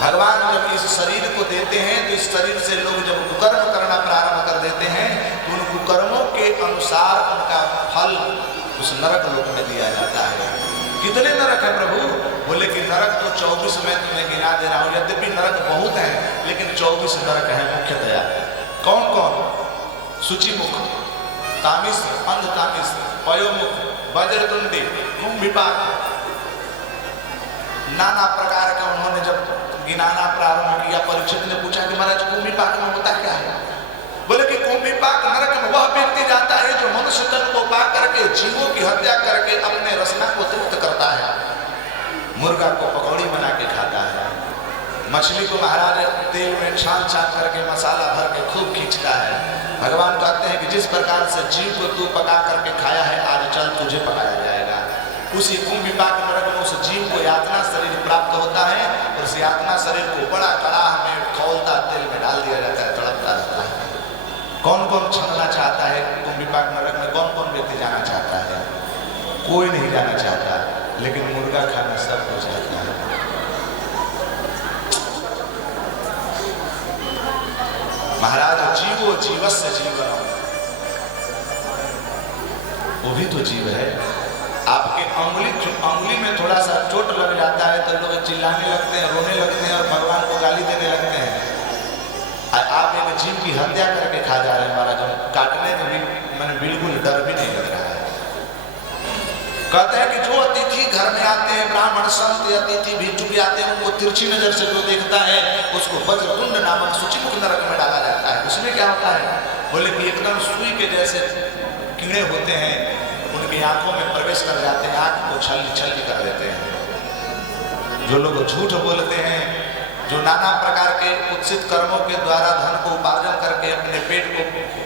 भगवान जब इस शरीर को देते हैं तो इस शरीर से लोग जब कुकर्म करना प्रारंभ कर देते हैं तो उन कुकर्मों के अनुसार उनका फल उस नरक लोक में दिया जाता है। कितने नरक है प्रभु? बोले कि नरक तो 24 में तुम्हें गिना दे रहा हूं। यद्यपि नरक बहुत है लेकिन 24 नरक है मुख्यतया। कौन कौन? शुचिमुख, तामिश्र, अंधतामिश्र, पयोमुख, वज्रतुंडी, कुंभिपाक, नाना प्रकार के उन्होंने जब गिनाना प्रारंभ किया। परीक्षित ने पूछा कि महाराज कुंभिपाक में होता क्या है? बोले कि कुंभिपाक नरक में वह व्यक्ति जाता है जो मनुष्य तन को पा करके जीवों की हत्या करके अपने रसना को तृप्त करता है, मुर्गा को पकौड़ी बना के खाता है, मछली को महाराज तेल में छान छान करके मसाला भर के खूब खींचता है। भगवान कहते हैं कि जिस प्रकार से जीव को तू पका करके खाया है आज चल तुझे पकाया जाएगा। उसी कुंभिपाक नरक में उस जीव को यातना शरीर प्राप्त होता है और उस यातना शरीर को बड़ा कड़ाह में खौलता तेल में डाल दिया जाता है, तड़पता रहता है। कौन कौन छलना चाहता है कुंभिपाक नरक में? कौन कौन व्यक्ति जाना चाहता है? कोई नहीं जाना चाहता, लेकिन मुर्गा खाना सब हो जाता है। महाराज जीवो जीवस्य जीवन, वो भी तो जीव है। आपके अंगुली में थोड़ा सा चोट लग जाता है तो लोग चिल्लाने लगते हैं, रोने लगते हैं और भगवान को गाली देने लगते हैं। आप एक जीव की हत्या करके खा जा रहे हैं महाराज, काटने में भी मैंने बिल्कुल डर भी नहीं लग रहा है। कहते हैं कि जो अतिथि घर में आते हैं, ब्राह्मण संत अतिथि भिक्षु भी आते हैं, उनको तिरछी नजर से जो देखता है उसको वज्रतुंड नामक शुचिमुख नरक में डाला जाता है। उसमें क्या होता है? बोले कि एकदम सुई के जैसे कीड़े होते हैं, उनकी आंखों में प्रवेश कर जाते हैं, आंख को छल्ली छल्ली कर देते हैं। जो लोग झूठ बोलते हैं, जो नाना प्रकार के कुत्सित कर्मों के द्वारा धन को उपार्जन करके अपने पेट को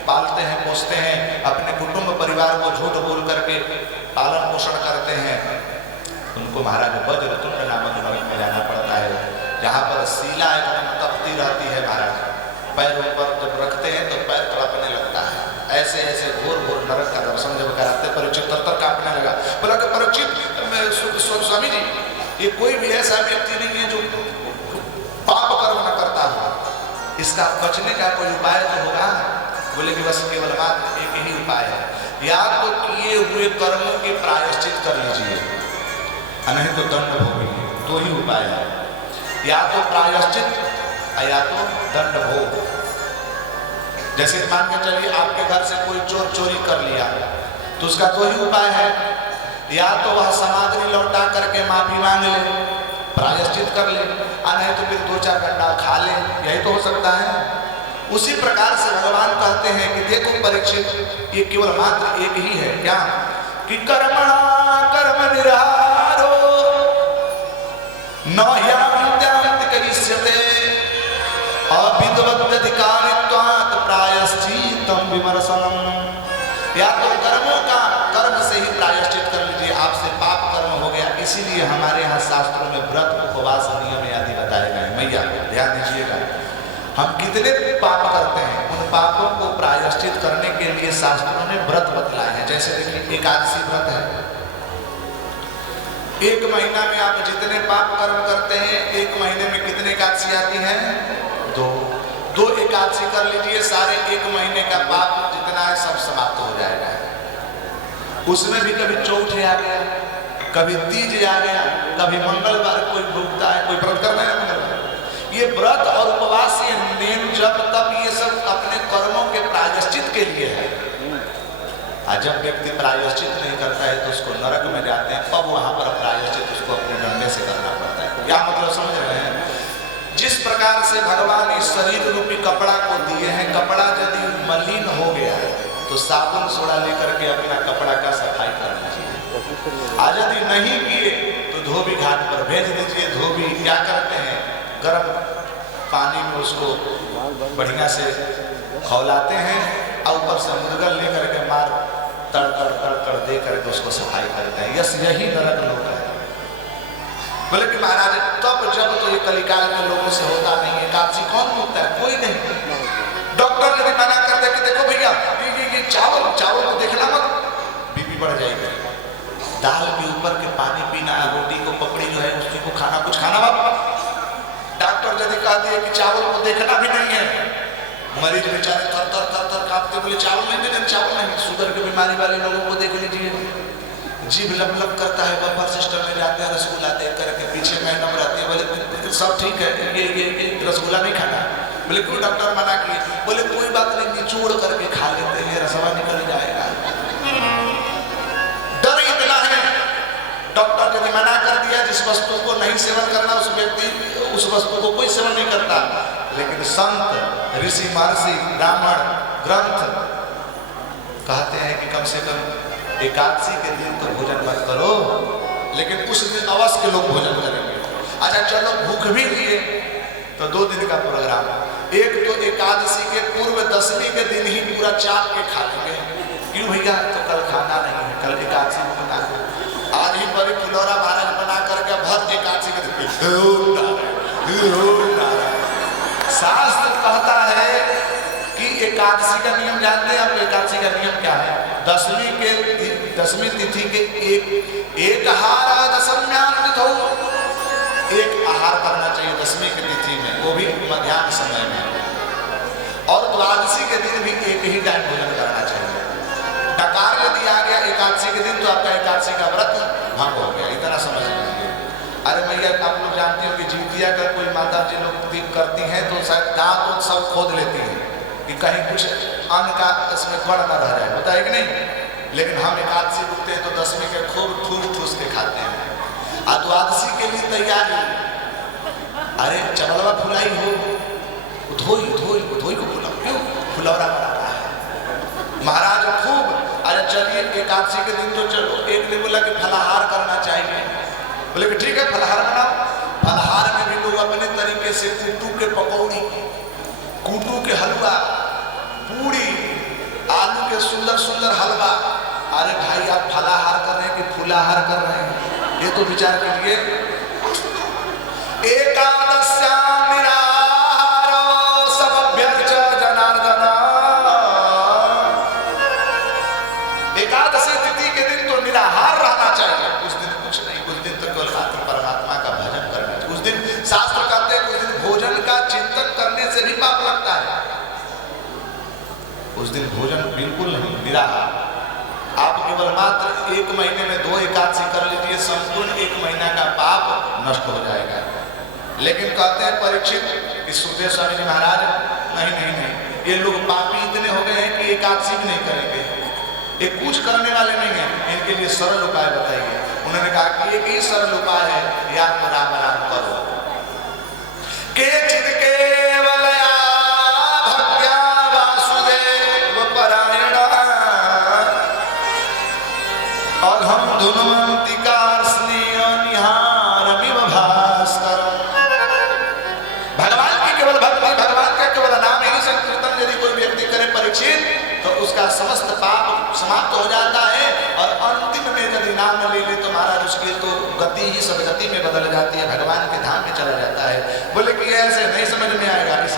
पालते हैं, पोसते हैं, अपने कुटुंब परिवार को झूठ बोल करके पालन पोषण करते हैं, उनको महाराज वज्रतुंड नामक नरक में जाना पड़ता है, जहाँ पर शीला एकदम तपती रहती है। महाराज पैरों पर जब रखते हैं तो पैर तड़पने लगता है। ऐसे ऐसे घोर घोर नरक का दर्शन जब कराते परीक्षित तर कांपने लगा। बोला कि परीक्षित स्वामी जी, ये कोई भी ऐसा व्यक्ति नहीं है जो पाप कर्म न करता हो, इसका बचने का कोई उपाय तो होगा? बोले कि बस केवल मात्र एक ही उपाय है, या तो किए हुए कर्मों के प्रायश्चित कर लीजिए, नहीं तो दंड भोगिए, दो ही उपाय है, या तो प्रायश्चित या तो दंड भोग। जैसे मान के चलिए आपके घर से कोई चोर चोरी कर लिया तो उसका दो ही उपाय है, या तो वह सामग्री लौटा करके माफी मांग ले, प्रायश्चित कर ले, नहीं तो फिर 2-4 घंटा खा ले, यही तो हो सकता है। उसी प्रकार से भगवान कहते हैं कि देखो परीक्षित, ये केवल मात्र एक ही है, क्या कि कर्मणा कर्म निराहारो न ह्यान्त्यान्त करिष्यते अविद्वदधिकारित्वात् प्रायश्चित्तं विमर्शनम्। या तो कर्मों का कर्म से ही प्रायश्चित कर लीजिए, आपसे पाप कर्म हो गया। इसीलिए हमारे यहाँ शास्त्रों में व्रत उपवास नियम आदि बताए गए। मैया ध्यान दीजिएगा, हम कितने पाप करते हैं, उन पापों को प्रायश्चित करने के लिए शास्त्रों ने व्रत बतलाए हैं। जैसे देखिए एकादशी व्रत है, 1 महीना में आप जितने पाप कर्म करते हैं, 1 महीने में कितने एकादशी आती हैं? 2 एकादशी कर लीजिए, सारे 1 महीने का पाप जितना है सब समाप्त हो जाएगा। उसमें भी कभी चौथे आ गया, कभी तीज आ गया, कभी मंगलवार कोई भूखता है, कोई व्रत करना है मंगलवार। ये व्रत और उपवास, ये नेम जब तब, ये सब अपने कर्मों के प्रायश्चित के लिए है। और जब व्यक्ति प्रायश्चित नहीं करता है तो उसको नरक में जाते हैं, तब वहां पर प्रायश्चित उसको अपने डंडे से करना पड़ता है। क्या मतलब समझ रहे हैं? जिस प्रकार से भगवान इस शरीर रूपी कपड़ा को दिए हैं, कपड़ा यदि मलिन हो गया तो साबुन सोडा लेकर के अपना कपड़ा का सफाई कर लीजिए। आज यदि नहीं किए तो धोबी घाट पर भेज दीजिए। धोबी क्या करते हैं, गर्म पानी में उसको बढ़िया से खौलाते हैं और ऊपर से मुर्गल लेकर के मार तड़ तड़ तड़ तड़ दे करके उसको सफाई करते हैं। यस, यही नरक लोक है। बोले कि महाराज तब जब तो ये कलिकाल के लोगों से होता नहीं है। एकादशी कौन पूछता है? कोई नहीं। डॉक्टर ने भी मना कर दिया कि देखो भैया ये चावल को देखना मत, बीपी बढ़ जाएगी। दाल के ऊपर के पानी पीना, रोटी को पकड़ी जो है उसको खाना, कुछ खाना मत। डॉक्टर यदि कह दिए कि चावल को देखना भी नहीं है, मरीज बेचारे थर थर थर थर कांपते बोले चावल नहीं, चावल नहीं। शुगर की बीमारी वाले लोगों को देख लीजिए, जीभ लब लब करता है, बफर सिस्टम में जाते हैं, रसगुल्ला देख करके पीछे मैडम रहती है, बोले सब ठीक है, ये रसगुल्ला नहीं खाना। बोले क्यों डॉक्टर मना किए? बोले कोई बात नहीं, निचोड़ करके खा लेते हैं, रसवा निकल जाएगा। डर इतना है, डॉक्टर यदि मना कर दिया जिस वस्तु को नहीं सेवन करना, उस व्यक्ति उस वस्तु को कोई सेवन नहीं करता। लेकिन संत ऋषि महर्षि ब्राह्मण ग्रंथ कहते हैं कि कम से कम एकादशी के दिन तो भोजन मत करो, लेकिन उस दिन अवश्य के लोग भोजन करेंगे। अच्छा चलो भूख भी लिए तो 2 दिन का प्रोग्राम, एक तो एकादशी के पूर्व दशमी के दिन ही पूरा चाट के खा लेंगे। क्यों भैया? तो कल खाना नहीं है, कल एकादशी में बना है। आज ही बड़ी फुलौरा महाराज बना करके भर एकादशी के दिन शास्त्र कहता है कि एकादशी का नियम जानते हैं आप? एकादशी का नियम क्या है? दशमी तिथि के एक आहार दशम्यान्वित हो, एक आहार करना चाहिए दशमी की तिथि में, वो भी मध्याह्न समय में। और द्वादशी के दिन भी एक ही टाइम भोजन करना चाहिए। डकार यदि आ गया एकादशी के दिन तो आपका एकादशी का व्रत भंग हो गया, इतना समझ लीजिए। अरे भैया आप लोग जानते हो कि जितिया का कोई माता जी लोग करती हैं तो शायद दांत सब खोद लेती हैं कि कहीं कुछ अन्न का इसमें कण न रह जाए, होता है कि नहीं? लेकिन हम एकादशी रुकते हैं तो दशमी के खूब ठूस ठूस के खाते हैं। द्वादशी के लिए तैयारी, अरे चवलवा फुलाई हो, धोई को फुलाओ, क्यों फुलौरा बनाना है महाराज खूब। अरे चलिए एकादशी के दिन तो चलो, एक ने बोला कि फलाहार करना चाहिए, बोले कि ठीक है फलाहार बनाओ। फलाहार में भी लोग अपने तरीके से कूटू के पकौड़ी, कूटू के हलवा, पूरी, आलू के सुंदर सुंदर हलवा। अरे भाई आप फलाहार कर रहे हैं कि फुलाहार कर रहे हैं? ये तो विचार कीजिए। एकादश्याम निराहारो समभ्यर्च जनार्दन, एकादशी तिथि के दिन तो निराहार रहना चाहिए, उस दिन कुछ नहीं, उस दिन तो केवल परमात्मा का भजन करना चाहिए। उस दिन शास्त्र कहते हैं उस दिन भोजन का चिंतन करने से भी पाप लगता है। उस दिन भोजन बिल्कुल नहीं, निराहार। आप केवल मात्र 1 महीने में 2 एकादशी कर लीजिए, संपूर्ण 1 महीना का पाप नष्ट हो जाएगा। लेकिन कहते हैं परीक्षित कि सुखदेव स्वामी जी महाराज नहीं, ये लोग पापी इतने हो गए हैं कि एकादशी भी नहीं करेंगे, ये कुछ करने वाले नहीं है, इनके लिए सरल उपाय बताइए। उन्होंने कहा कि एक ही सरल उपाय है, या तो राम राम करो। के चिद केवलया भक्त्या वासुदेव परायण अघम धुनवंतिकार स्नेह निहारमिव भास्कर। भगवान की केवल भक्ति, भगवान का केवल नाम ही संकीर्तन यदि कोई व्यक्ति करे परीक्षित, तो उसका समस्त पाप समाप्त हो जाता है। और अंतिम में यदि नाम ले ले तो महाराज उसकी तो गति ही सदगति में बदल जाती है, भगवान के धाम में चला जाता है। बोले कि ऐसे नहीं समझ में आएगा, इस